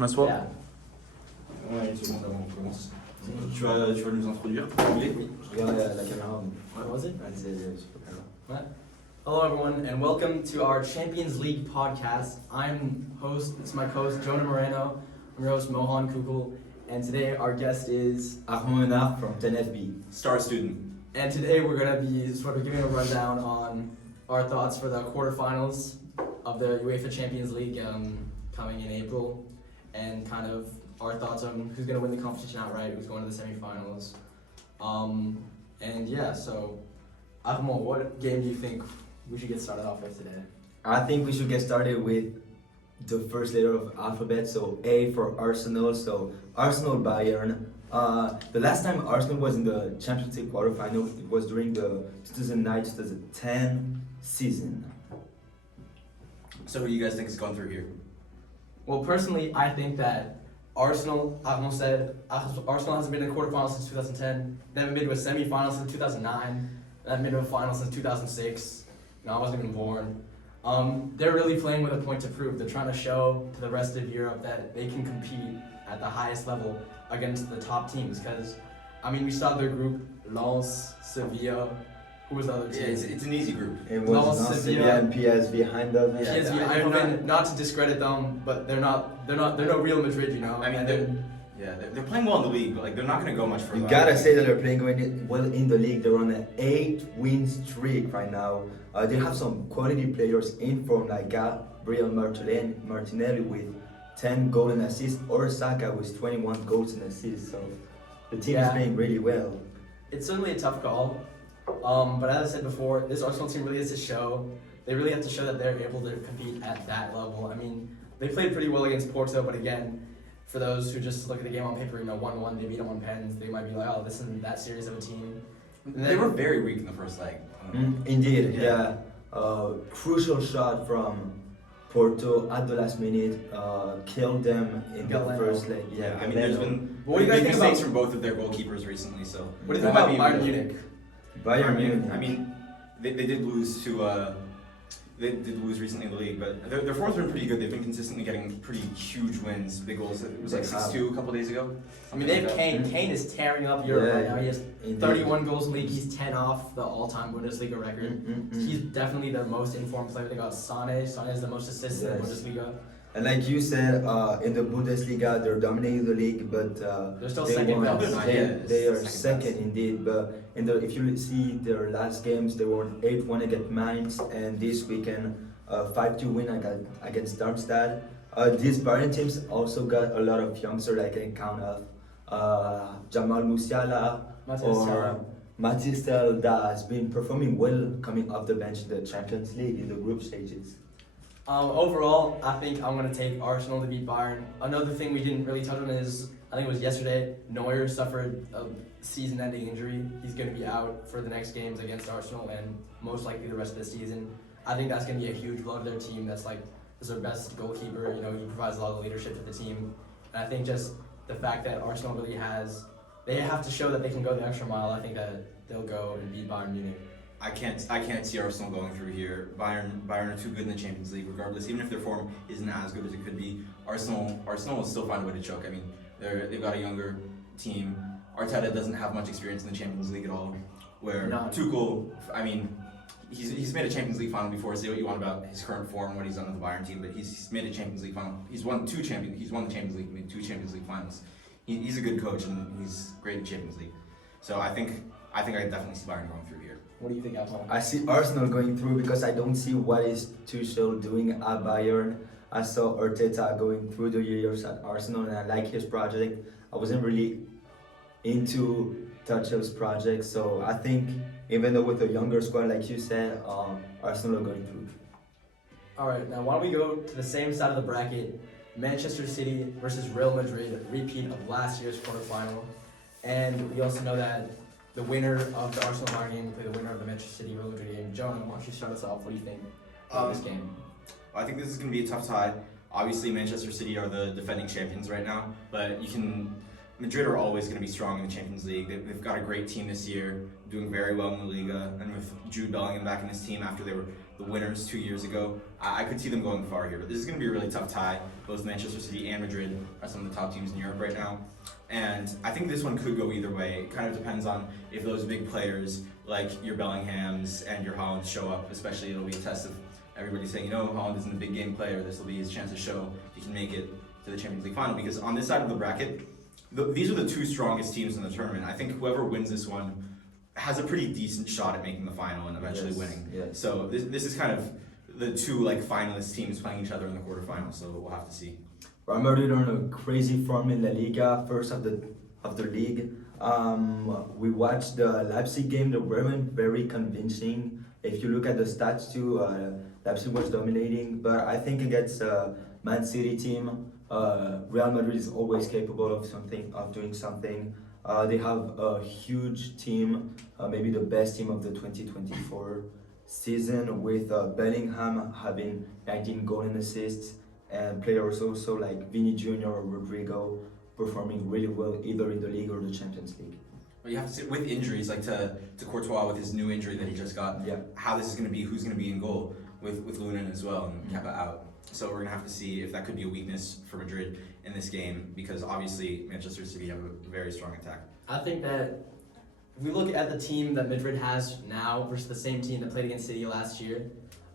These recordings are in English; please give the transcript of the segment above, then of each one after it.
Je m'assois. Yeah. Ouais, une seconde avant qu'on commence. Tu vas nous introduire en anglais? Oui. Je regarde la caméra. What was it? Ouais. Hello everyone and welcome to our Champions League podcast. It's my host Jonah Marano. I'm your host Mohun, Kookal, and today our guest is Armand Menard from 10FB. Star student. and today we're going to be sort of giving a rundown on our thoughts for the quarterfinals of the UEFA Champions League coming in April, and kind of our thoughts on who's going to win the competition outright, who's going to the semifinals. And yeah, so Armand, what game do you think we should get started off with today? I think we should get started with the first letter of alphabet, so A for Arsenal. So Arsenal Bayern. The last time Arsenal was in the Champions League quarterfinal, it was during the 2009-2010 season. So what do you guys think is going through here? Well, personally, I think that Arsenal hasn't been in a quarterfinal since 2010. They haven't been to a semi-final since 2009. They haven't been to a final since 2006. No, I wasn't even born. They're really playing with a point to prove. They're trying to show to the rest of Europe that they can compete at the highest level against the top teams. Because, I mean, we saw their group, Lens, Sevilla. Who was the other team? Yeah, it's an easy group. It was Lens, Sevilla and PSV behind them. PSV, Eindhoven, not to discredit them, but they're no Real Madrid, you know. I mean, they're playing well in the league, but like they're not going to go much further. You gotta say that they're playing well in the league. They're on an 8-win streak right now. They have some quality players in form like Gabriel Martinelli with 10 goals and assists, or Saka with 21 goals and assists. So the team is playing really well. It's certainly a tough call. But as I said before, this Arsenal team really has to show. They really have to show that they're able to compete at that level. I mean, they played pretty well against Porto, but again, for those who just look at the game on paper, 1-1, they beat them on pens, they might be like, oh, this isn't that serious of a team. And They were very weak in the first leg. Indeed, yeah. Crucial shot from Porto at the last minute killed them in the first leg. Yeah, I mean, there's been What do you guys think mistakes about- from both of their goalkeepers recently. So What do you think about Bayern Munich? Bayern Munich. I mean, they did lose to. They did lose recently in the league, but their forwards have been pretty good. They've been consistently getting pretty huge wins, big goals. It was like 6-2 a couple days ago. I mean, they have Kane. Kane is tearing up Europe right now. He has Indeed. 31 goals in the league. He's 10 off the all-time Bundesliga record. He's definitely their most informed player. They got Sane. Sane has the most assists in the Bundesliga. And like you said, in the Bundesliga, they're dominating the league, but They're still they second won. best. They are second indeed. But if you see their last games, they won 8-1 against Mainz, and this weekend 5-2 win against Darmstadt. These Bayern teams also got a lot of youngsters, like I can count Jamal Musiala or Mathis Tel, that has been performing well coming off the bench in the Champions League in the group stages. Overall, I think I'm going to take Arsenal to beat Bayern. Another thing we didn't really touch on is, I think it was yesterday, Neuer suffered a season-ending injury. He's going to be out for the next games against Arsenal and most likely the rest of the season. I think that's going to be a huge blow to their team. That's their best goalkeeper. He provides a lot of leadership to the team. And I think just the fact that Arsenal really they have to show that they can go the extra mile. I think that they'll go and beat Bayern Munich. I can't see Arsenal going through here. Bayern are too good in the Champions League, regardless. Even if their form isn't as good as it could be, Arsenal will still find a way to choke. I mean, they've got a younger team. Arteta doesn't have much experience in the Champions League at all. Where Tuchel, I mean, he's made a Champions League final before. Say what you want about his current form, what he's done with the Bayern team, but he's made a Champions League final. He's won the Champions League, made 2 Champions League finals. He's a good coach and he's great in Champions League. So I think I definitely see Bayern going through here. What do you think, Alphonse? I see Arsenal going through because I don't see what is Tuchel doing at Bayern. I saw Arteta going through the years at Arsenal and I like his project. I wasn't really into Tuchel's project, so I think even though with a younger squad like you said, Arsenal are going through. Alright, now why don't we go to the same side of the bracket, Manchester City versus Real Madrid, a repeat of last year's quarterfinal. And we also know that the winner of the Arsenal-Bayern game will play the winner of the Manchester City-Real Madrid game. Jonah, why don't you start us off? What do you think of this game? I think this is going to be a tough tie. Obviously, Manchester City are the defending champions right now, but Madrid are always going to be strong in the Champions League. They've got a great team this year, doing very well in the Liga, and with Jude Bellingham back in his team after they the winners 2 years ago. I could see them going far here, but this is going to be a really tough tie. Both Manchester City and Madrid are some of the top teams in Europe right now. And I think this one could go either way. It kind of depends on if those big players like your Bellinghams and your Haalands show up. Especially, it'll be a test of everybody saying, you know, Haaland isn't a big game player. This will be his chance to show if he can make it to the Champions League final. Because on this side of the bracket, these are the two strongest teams in the tournament. I think whoever wins this one has a pretty decent shot at making the final and eventually winning. Yes. So this is kind of the two like finalist teams playing each other in the quarterfinals. So we'll have to see. Real Madrid are on a crazy form in La Liga, first of the league. We watched the Leipzig game; they weren't very convincing. If you look at the stats too, Leipzig was dominating. But I think against Man City team, Real Madrid is always capable of doing something. They have a huge team, maybe the best team of the 2024 season, with Bellingham having 19 goals and assists, and players also like Vini Jr. or Rodrigo performing really well either in the league or the Champions League. Well, you have to see with injuries like to Courtois with his new injury that he just got. Yeah. How this is going to be, who's going to be in goal with Lunin as well and Kepa out. So we're going to have to see if that could be a weakness for Madrid in this game, because obviously Manchester City have a very strong attack. I think that if we look at the team that Madrid has now versus the same team that played against City last year,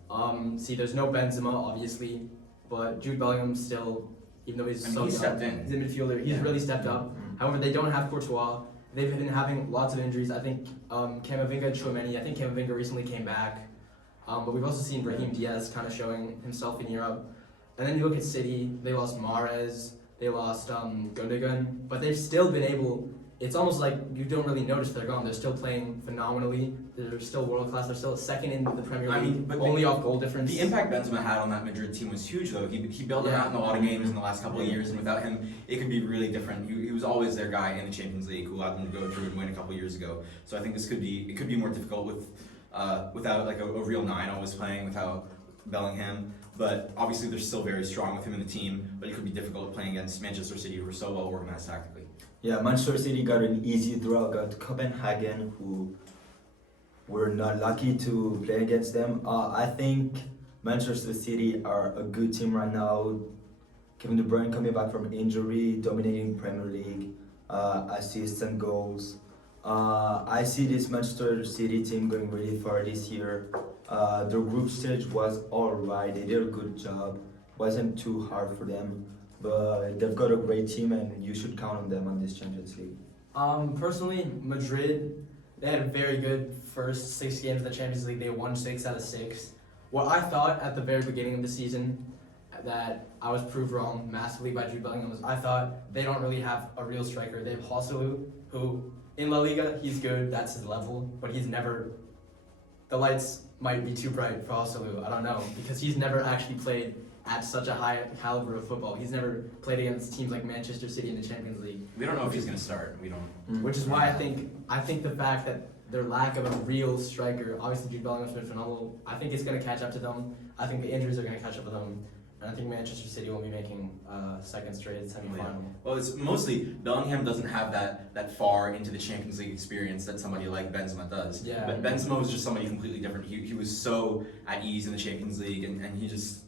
there's no Benzema, obviously, but Jude Bellingham still, even though he's so he young, stepped in. he's a midfielder, he's really stepped up. However, they don't have Courtois. They've been having lots of injuries. I think Camavinga and Tchouameni, I think Camavinga recently came back. But we've also seen Brahim Diaz kind of showing himself in Europe. And then you look at City, they lost Mahrez, they lost Gundogan, but they've still been able, it's almost like you don't really notice they're gone. They're still playing phenomenally. They're still world class. They're still second in the Premier League, but only off goal difference. The impact Benzema had on that Madrid team was huge, though. He bailed them out in a lot of games in the last couple of years, and without him, it could be really different. He was always their guy in the Champions League, who allowed them to go through and win a couple of years ago. So I think it could be more difficult without like a real nine always playing, without Bellingham. But obviously they're still very strong with him in the team. But it could be difficult playing against Manchester City, who are so well organized tactically. Yeah, Manchester City got an easy draw. Got Copenhagen, who were not lucky to play against them. I think Manchester City are a good team right now. Kevin De Bruyne coming back from injury, dominating Premier League, assists and goals. I see this Manchester City team going really far this year. Their group stage was alright. They did a good job. Wasn't too hard for them. But they've got a great team, and you should count on them on this Champions League. Personally, Madrid, they had a very good first 6 games of the Champions League. They won 6 out of 6. What I thought at the very beginning of the season, that I was proved wrong massively by Jude Bellingham, was I thought they don't really have a real striker. They have Joselu, who in La Liga, he's good, that's his level, but he's never, the lights might be too bright for Joselu, I don't know, because he's never actually played at such a high caliber of football. He's never played against teams like Manchester City in the Champions League. We don't know if he's going to start. We don't. Which is why I think the fact that their lack of a real striker, obviously Jude Bellingham's been phenomenal, I think it's going to catch up to them. I think the injuries are going to catch up with them. And I think Manchester City will be making second straight semi-final. Well, it's mostly Bellingham doesn't have that far into the Champions League experience that somebody like Benzema does. Yeah. But Benzema was just somebody completely different. He was so at ease in the Champions League, and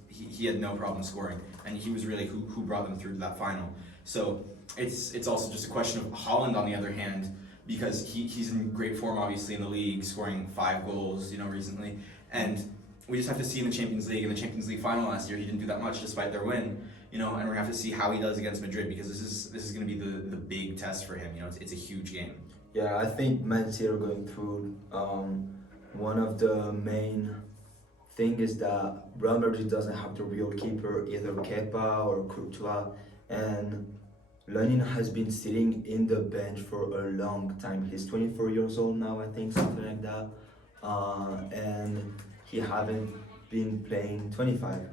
he had no problem scoring, and he was really who brought them through to that final. So it's also just a question of Haaland on the other hand, because he's in great form obviously in the league, scoring 5 goals recently, and we just have to see in the Champions League. In the Champions League final last year, he didn't do that much despite their win, and we're gonna have to see how he does against Madrid, because this is gonna be the big test for him. It's a huge game. Yeah, I think Man City are going through. One of the main thing is that Real Madrid doesn't have the real keeper, either Kepa or Courtois, and Lunin has been sitting in the bench for a long time. He's 24 years old now, I think, something like that, and he haven't been playing 25,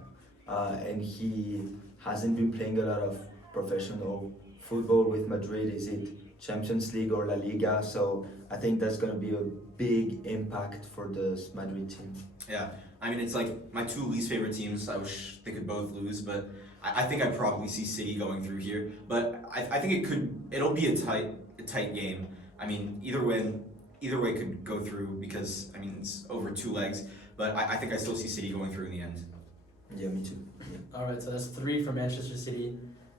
and he hasn't been playing a lot of professional football with Madrid. Is it Champions League or La Liga? So I think that's going to be a big impact for the Madrid team. Yeah, I mean, it's like my 2 least favorite teams. I wish they could both lose, but I think I'd probably see City going through here. But I think it'll be a tight game. I mean, either way could go through, because I mean it's over 2 legs. but I think I still see City going through in the end. Yeah, me too. Yeah. All right, so that's 3 for Manchester City.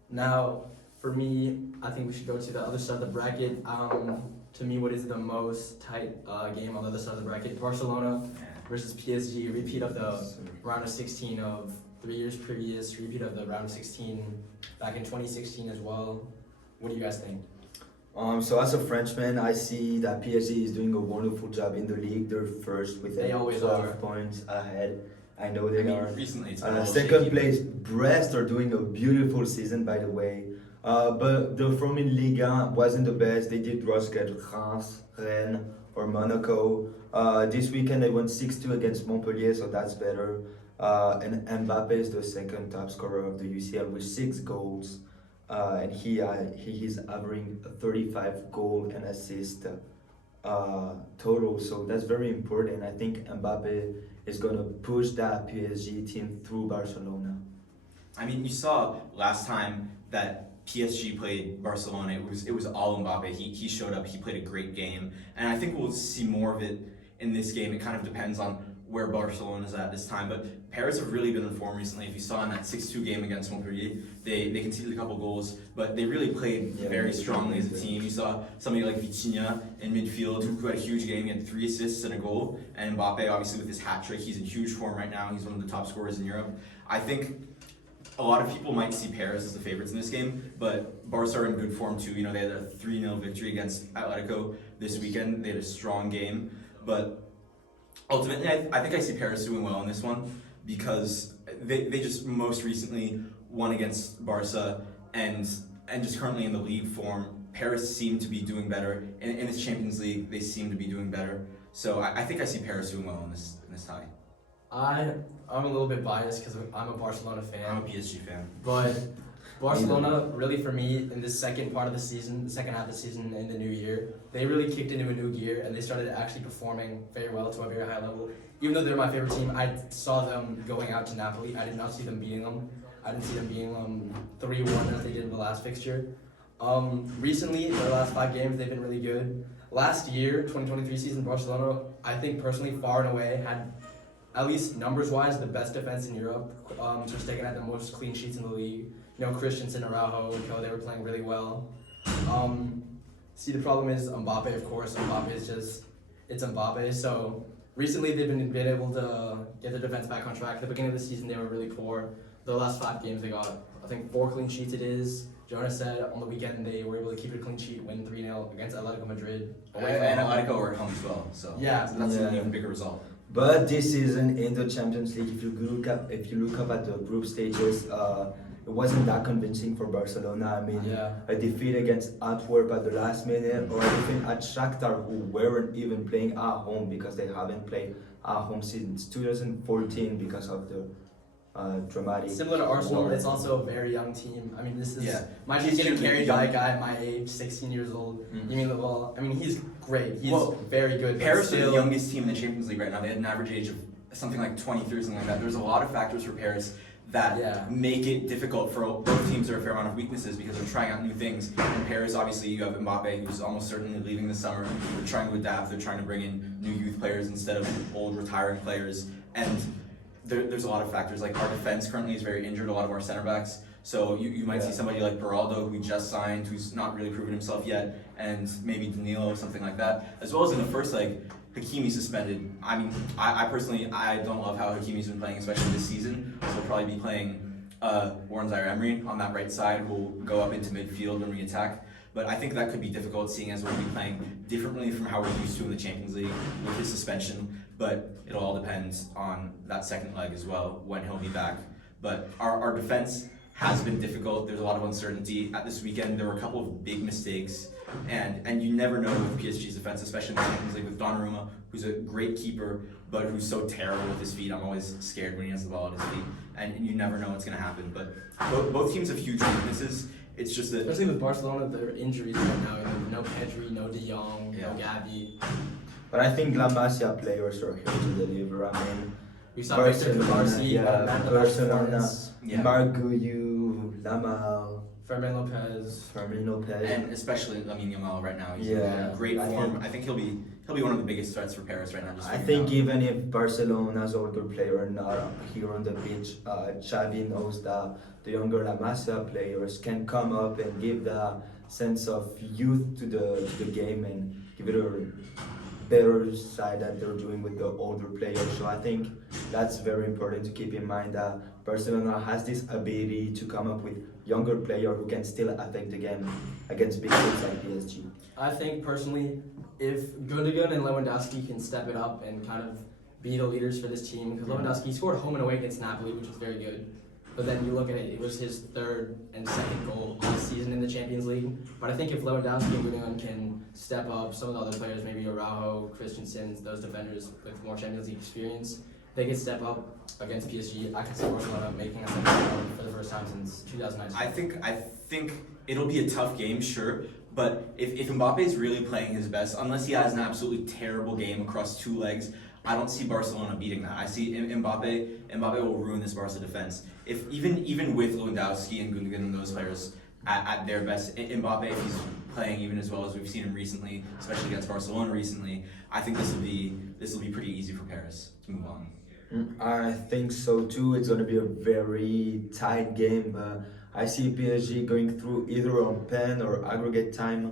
Now, for me, I think we should go to the other side of the bracket. To me, what is the most tight game on the other side of the bracket? Barcelona versus PSG, repeat of the round of 16 of 3 years previous, repeat of the round of 16 back in 2016 as well. What do you guys think? So as a Frenchman, I see that PSG is doing a wonderful job in the league. They're first with They always 12 are. points ahead. I know they are. Recently it's been a little Second shaky. place, Brest are doing a beautiful season, by the way. But the form in Liga wasn't the best. They did draws against Reims, Rennes, or Monaco. This weekend they won 6-2 against Montpellier, so that's better. And Mbappe is the second top scorer of the UCL with 6 goals. And he is averaging 35 goal and assist total, so that's very important. I think Mbappe is going to push that PSG team through Barcelona. I mean, you saw last time that PSG played Barcelona. It was all Mbappe. He showed up. He played a great game, and I think we'll see more of it in this game. It kind of depends on where Barcelona is at this time. But Paris have really been in form recently. If you saw in that 6-2 game against Montpellier, they conceded a couple goals, but they really played very strongly as a team. You saw somebody like Vitinha in midfield who had a huge game. He had 3 assists and a goal. And Mbappe, obviously, with his hat trick, he's in huge form right now. He's one of the top scorers in Europe. I think a lot of people might see Paris as the favorites in this game, but Barca are in good form too. You know, they had a 3-0 victory against Atletico this weekend. They had a strong game, but ultimately, I think I see Paris doing well in this one because they just most recently won against Barca and just currently in the league form, Paris seem to be doing better. In this Champions League, they seem to be doing better. So I think I see Paris doing well in this tie. I'm a little bit biased because I'm a Barcelona fan. I'm a PSG fan. But Barcelona, really for me, in the second part of the season, the second half of the season in the new year, they really kicked into a new gear and they started actually performing very well to a very high level. Even though they're my favorite team, I saw them going out to Napoli. I did not see them beating them. I didn't see them being 3-1 as they did in the last fixture. Recently, their last 5 games, they've been really good. Last year, 2023 season, Barcelona, I think personally, far and away, had, at least numbers-wise, the best defense in Europe. Just taking out the most clean sheets in the league. You know, Christensen, Araujo, they were playing really well. See, the problem is Mbappe, of course. It's Mbappe. So recently they've been able to get their defense back on track. At the beginning of the season, they were really poor. The last 5 games, they got, I think, 4 clean sheets it is. Jonah said on the weekend they were able to keep it a clean sheet, win 3-0 against Atletico Madrid. And Atletico were at home as well, so yeah, that's an even bigger result. But this season in the Champions League, if you look up at the group stages, it wasn't that convincing for Barcelona. I mean, a defeat against Antwerp at the last minute, or a defeat at Shakhtar, who weren't even playing at home because they haven't played at home since 2014 because of the dramatic. Similar to Arsenal, war. it's also a very young team. I mean, this is my team's He's getting really carried young. by a guy my age, 16 years old. You mean, well, I mean, he's great. He's Well, very good. Paris are still, the youngest team in the Champions League right now. They had an average age of something like 23 or something like that. There's a lot of factors for Paris that make it difficult for both teams. There are a fair amount of weaknesses because they're trying out new things. In Paris, obviously, you have Mbappe, who's almost certainly leaving this summer. They're trying to adapt. They're trying to bring in new youth players instead of old retiring players. And there's a lot of factors. Like our defense currently is very injured. A lot of our center backs. So you might see somebody like Beraldo, who just signed, who's not really proven himself yet, and maybe Danilo, something like that. As well as in the first leg, Hakimi suspended. I mean, I personally, I don't love how Hakimi's been playing, especially this season. So he'll probably be playing Warren Zaire-Emery on that right side, who will go up into midfield when we attack. But I think that could be difficult, seeing as we'll be playing differently from how we're used to in the Champions League with his suspension. But it'll all depend on that second leg as well, when he'll be back. But our defense has been difficult. There's a lot of uncertainty. At this weekend, there were a couple of big mistakes, and you never know with PSG's defense, especially in the Champions League with Donnarumma, who's a great keeper, but who's so terrible with his feet. I'm always scared when he has the ball at his feet, and you never know what's going to happen. But both teams have huge weaknesses. It's just that, especially with Barcelona, there are injuries right now. No Pedri, no De Jong, no Gavi. But I think La Masia players are here to deliver. I mean, We saw Victor Barsi, Barcelona, Mark Marc Guiu, Lamal, Fermin Lopez. And especially Lamine Yamal right now. He's Yeah, in great I form. think- I think he'll be one of the biggest threats for Paris right now. Just I figuring think out. even if Barcelona's older player are not here on the pitch, Xavi knows that the younger La Masia players can come up and give the sense of youth to the game and give it a better side that they're doing with the older players. So I think that's very important to keep in mind that Barcelona has this ability to come up with younger player who can still affect the game against big teams like PSG. I think personally, if Gundogan and Lewandowski can step it up and kind of be the leaders for this team, because Lewandowski scored home and away against Napoli, which was very good. But then you look at it, it was his third and second goal this season in the Champions League. But I think if Lewandowski and Gundogan can step up, some of the other players, maybe Araujo, Christensen, those defenders with more Champions League experience, they can step up against PSG. I can see Barcelona making a second for the first time since 2019. I think it'll be a tough game, sure. But if Mbappe is really playing his best, unless he has an absolutely terrible game across two legs, I don't see Barcelona beating that. I see Mbappe will ruin this Barca defense. If even with Lewandowski and Gundogan and those players at their best, Mbappe, if he's playing even as well as we've seen him recently, especially against Barcelona recently, I think this will be pretty easy for Paris to move on. I think so too. It's going to be a very tight game. But I see PSG going through either on pen or aggregate time.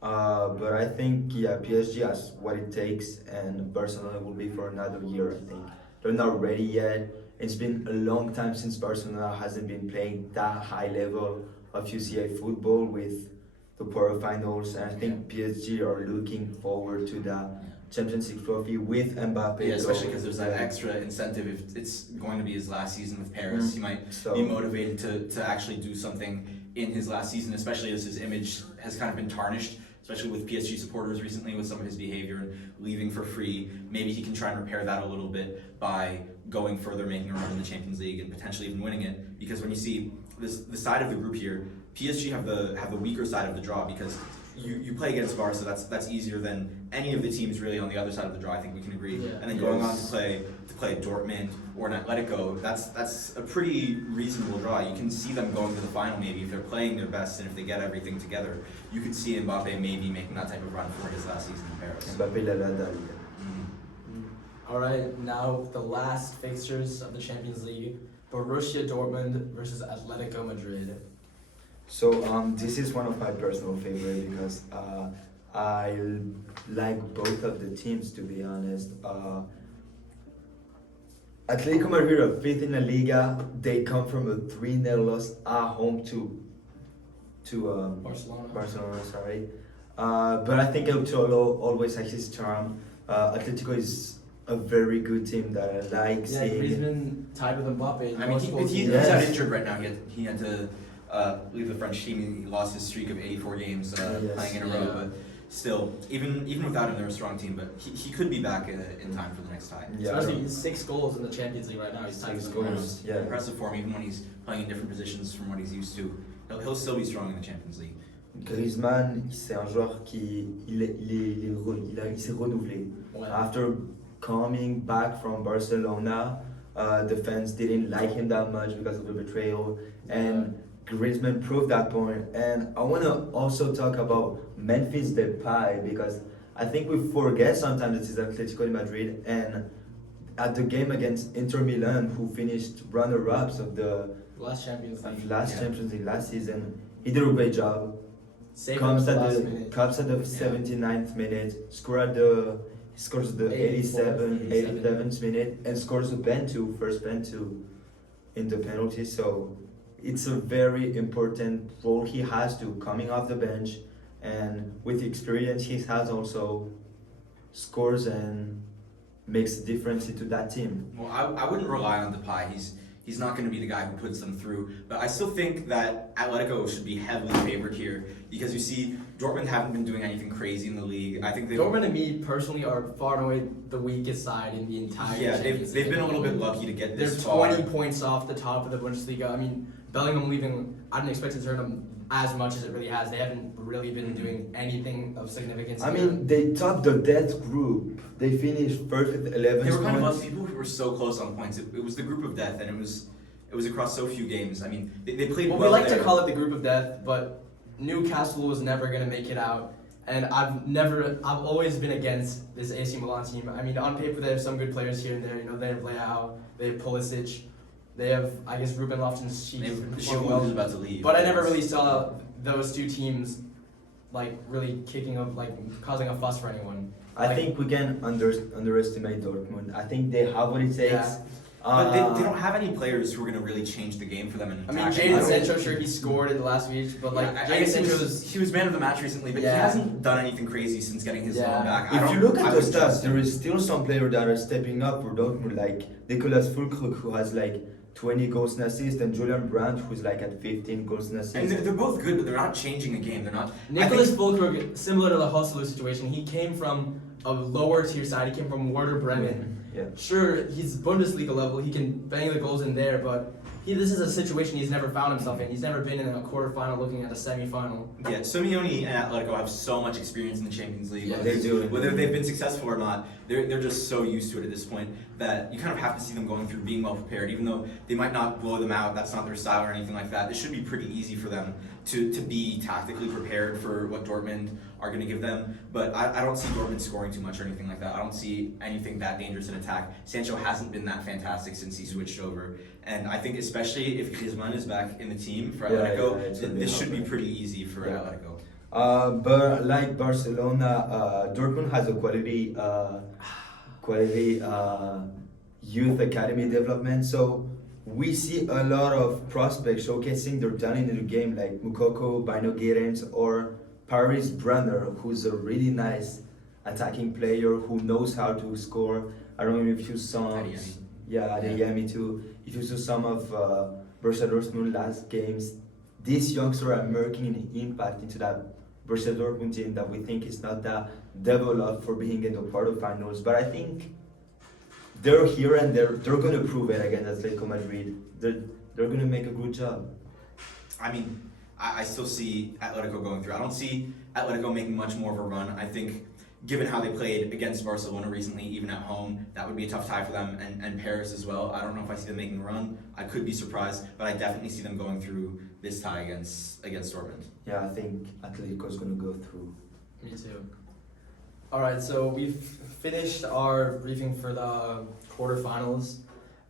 But I think PSG has what it takes, and Barcelona will be for another year. I think they're not ready yet. It's been a long time since Barcelona hasn't been playing that high level of UCA football with the quarterfinals, and I think PSG are looking forward to that Champions League trophy with Mbappe. Yeah, especially because there's that extra incentive. If it's going to be his last season with Paris, he might be motivated to actually do something in his last season, especially as his image has kind of been tarnished, especially with PSG supporters recently with some of his behavior and leaving for free. Maybe he can try and repair that a little bit by going further, making a run in the Champions League and potentially even winning it. Because when you see the side of the group here, PSG have the weaker side of the draw because you play against Barca, that's easier than any of the teams really on the other side of the draw. I think we can agree. Yeah. And then going on to play Dortmund or an Atletico, that's a pretty reasonable draw. You can see them going to the final maybe if they're playing their best and if they get everything together. You could see Mbappe maybe making that type of run for his last season in Paris. Mbappe la dalle. All right, now the last fixtures of the Champions League: Borussia Dortmund versus Atletico Madrid. So this is one of my personal favorite because I like both of the teams, to be honest. Atletico Madrid are fifth in La Liga. They come from a 3-0 loss at home to Barcelona, sorry. But I think El Cholo always has his charm. Atletico is a very good team that I like seeing. Griezmann tied with Mbappe. I mean, he's out injured right now. He had to leave the French team. He lost his streak of 84 games playing in a row. But still, even without him, they're a strong team. But he could be back in time for the next tie. Yeah. Especially he's 6 goals in the Champions League right now. He's tied with goals. Yeah. Impressive form, even when he's playing in different positions from what he's used to. He'll still be strong in the Champions League. Griezmann, c'est un joueur qui il s'est renouvelé. After coming back from Barcelona, the fans didn't like him that much because of the betrayal, and Griezmann proved that point. And I want to also talk about Memphis Depay because I think we forget sometimes that he's Atletico de Madrid, and at the game against Inter Milan, who finished runner-ups of the last Champions League Champions League last season, he did a great job. Comes at the 79th minute, scores the 87th minute, and scores the first pen in the penalty. So it's a very important role he has to coming off the bench, and with the experience he has also scores and makes a difference into that team. Well, I wouldn't rely on Depay. He's not going to be the guy who puts them through. But I still think that Atletico should be heavily favored here because you see, Dortmund haven't been doing anything crazy in the league. I think Dortmund and me personally are far and away the weakest side in the entire. Yeah, they've been a little bit lucky to get this far. They're 20 points off the top of the Bundesliga. I mean, Bellingham leaving, I didn't expect it to hurt them as much as it really has. They haven't really been doing anything of significance. I mean, they topped the death group. They finished first with 11 points. They were kind of lucky. People were so close on points. It was the group of death, and it It was across so few games. I mean, they played Well, well we like there. to call it the group of death, but Newcastle was never going to make it out. And I've always been against this AC Milan team. I mean, on paper, they have some good players here and there. You know, they have Leao, they have Pulisic, they have, I guess, Ruben Loftus-Cheek. Giroud is about to leave. But I never really saw those two teams, like, really causing a fuss for anyone. I think we can underestimate Dortmund. I think they have what it takes. Yeah. But they don't have any players who are going to really change the game for them. In I mean, attacking. Jadon Sancho, sure, he scored in the last week, but like, I Jadon guess Sancho he was man of the match recently, but he hasn't done anything crazy since getting his loan back. If you look at the stats, there is still some players that are stepping up for Dortmund, like Nicolas Füllkrug, who has like 20 goals and assists, and Julian Brandt, who's like at 15 goals and assists. And they're both good, but they're not changing the game. They're not. Nicolas Füllkrug, similar to the Hussler situation, he came from a lower tier side. He came from Werder Bremen. Yeah. Sure, he's Bundesliga level. He can bang the goals in there, but this is a situation he's never found himself in. He's never been in a quarterfinal, looking at a semifinal. Yeah, Simeone and Atletico have so much experience in the Champions League. Yeah, they do. Whether they've been successful or not, they're just so used to it at this point that you kind of have to see them going through being well prepared. Even though they might not blow them out, that's not their style or anything like that. It should be pretty easy for them to be tactically prepared for what Dortmund are going to give them. But I don't see Dortmund scoring too much or anything like that. I don't see anything that dangerous in attack. Sancho hasn't been that fantastic since he switched over. And I think especially if Griezmann is back in the team for Atletico, this should be pretty easy for Atletico. But like Barcelona, Dortmund has a quality youth academy development. So we see a lot of prospects showcasing their talent in the game, like Mukoko, Bino Gerens, or Paris Brenner, who's a really nice attacking player who knows how to score. I don't know if you saw. Adeyemi too. If you saw some of Borussia Dortmund last games, these youngsters are making an impact into that Borussia Dortmund team that we think is not that developed for being in the quarterfinals. But I think they're here and they're going to prove it against Atletico Madrid. They're going to make a good job. I mean, I still see Atletico going through. I don't see Atletico making much more of a run. I think given how they played against Barcelona recently, even at home, that would be a tough tie for them, and Paris as well. I don't know if I see them making a run. I could be surprised, but I definitely see them going through this tie against Dortmund. Yeah, I think Atletico's going to go through. Me too. All right, so we've finished our briefing for the quarterfinals,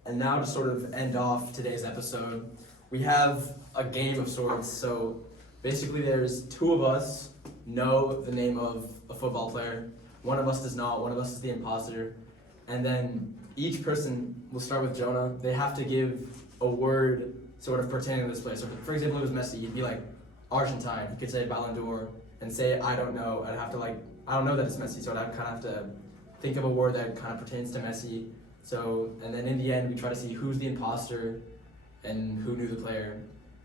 and now to sort of end off today's episode, we have a game of sorts. So basically, there's two of us know the name of a football player. One of us does not. One of us is the imposter. And then each person, will start with Jonah, they have to give a word sort of pertaining to this player. So for example, it was Messi. He'd be like, Argentine. He could say Ballon d'Or and say, I don't know. I'd have to I don't know that it's Messi. So I'd kind of have to think of a word that kind of pertains to Messi. So, and then in the end, we try to see who's the imposter and who knew the player.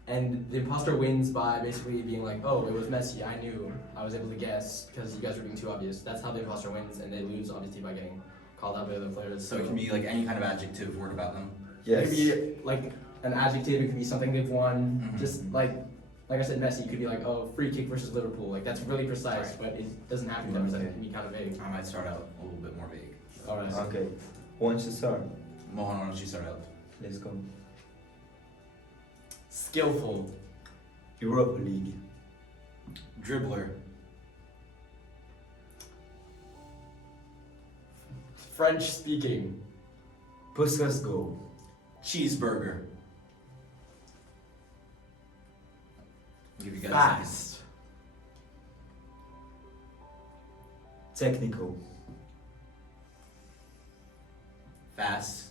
And the imposter wins by basically being like, oh, it was Messi, I knew, I was able to guess, because you guys were being too obvious. That's how the imposter wins, and they lose, obviously, by getting called out by other players. So it can be like any kind of adjective word about them. Yes. It could be like an adjective, it could be something they've won, Mhm. just like I said, Messi, it could be like, oh, free kick versus Liverpool. Like, that's really precise, but it doesn't have to be that precise, it can be kind of vague. I might start out a little bit more vague. Alright. Okay. Who wants to start? Mohun, why don't you start out? Let's go. Skillful. Europa League. Dribbler. French speaking. Puskas go. Cheeseburger. I'll give you guys Fast. Technical. Fast.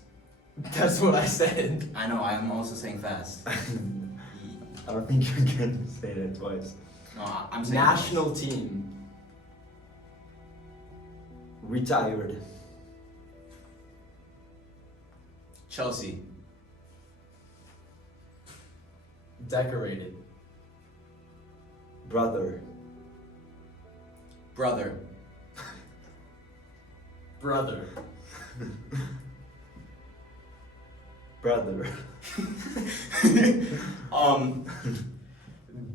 That's what I said. I know, I'm also saying fast. I don't think you can say that twice. No, I'm saying National team. Retired. Chelsea. Decorated. Brother. Brother. Brother. Brother.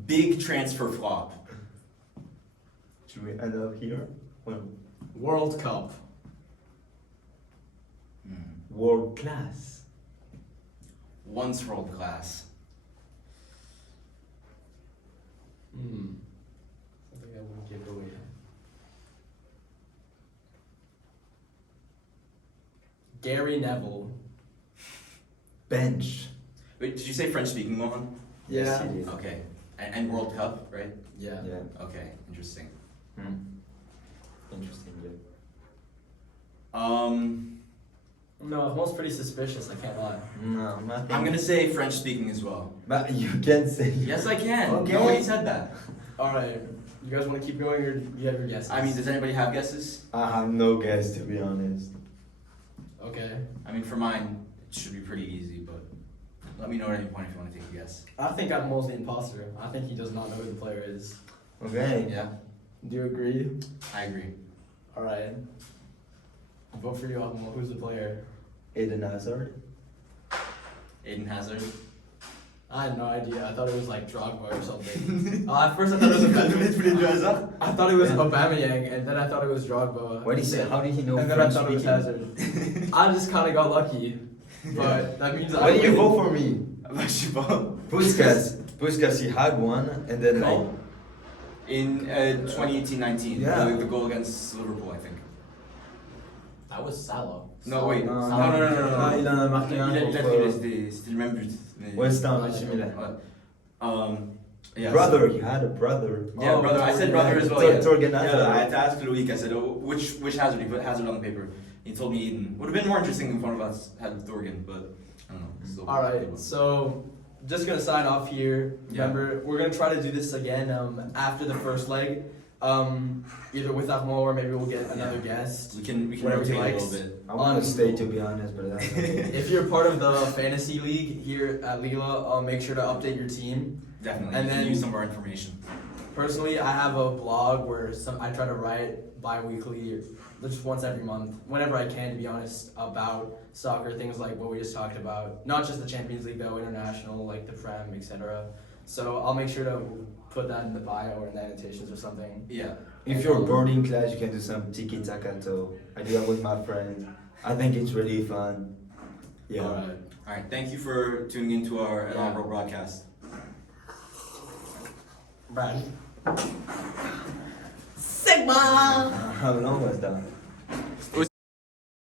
Big transfer flop. Should we end up here? Well, World Cup. world class. once world class. Something I wouldn't give away. Gary Neville. Bench. Wait, did you say French speaking, Mohun? Yes, he did. Okay. And World Cup, right? Yeah. Yeah. Okay, interesting. Interesting. Yeah. No, Armand's pretty suspicious, I can't lie. No, nothing. I'm gonna say French speaking as well. But you can say. Yes, I can. Okay. Nobody said that. Alright, you guys want to keep going or do you have your guesses? I mean, does anybody have guesses? I have no guess, to be honest. Okay. I mean, for mine, it should be pretty easy, but let me know at any point if you want to take a guess. I think Armand's the imposter. I think he does not know who the player is. Okay. Yeah, Do you agree? I agree. Alright. Vote for you, Armand. Who's the player? Eden Hazard. Aiden Hazard. I had no idea. I thought it was like Drogba or something. At first I thought it was I thought it was Aubameyang, and then I thought it was Drogba. What did he say? How did he know And then I French thought it was speaking? Hazard. I just kind of got lucky, but that means Why did you win. vote for me? Basketball. Puskas, he had one, and then like. No. In 2018-19, Yeah. the goal against Liverpool, I think. That was Salah. No, wait. Non, Non, non, non, non, non. il en a marqué un contre C'était le même but. mais- West Ham, AC Milan. Ouais. Yeah, Brother, he had a brother. Yeah, Oh, brother. I said yeah. brother as well. Tor- Yeah. Torgan Yeah, Hazard. I had to ask Loic. I said, oh, which Hazard? He put Hazard on the paper. He told me Eden. Would have been more interesting if one of us had Thorgan, but I don't know. Still, Alright, so just gonna sign off here. Yeah. Remember, we're gonna try to do this again after the first leg. Either with Armand or maybe we'll get another guest. we can Whatever he rotate a likes. little bit. I want to stay, to be honest, but that's okay. If you're part of the fantasy league here at Lila, make sure to update your team. Definitely. And you can then- use some of our information. Personally, I have a blog where I try to write bi-weekly, just once every month, whenever I can, to be honest, about soccer, things like what we just talked about. Not just the Champions League though, international, like the Prem, etc. So I'll make sure to put that in the bio or in the annotations or something. Yeah. If you're bored in class, you can do some tiki taka too. I do that with my friends. I think it's really fun. Yeah. Alright. All right. Thank you for tuning into our inaugural broadcast. Brad. How long was that?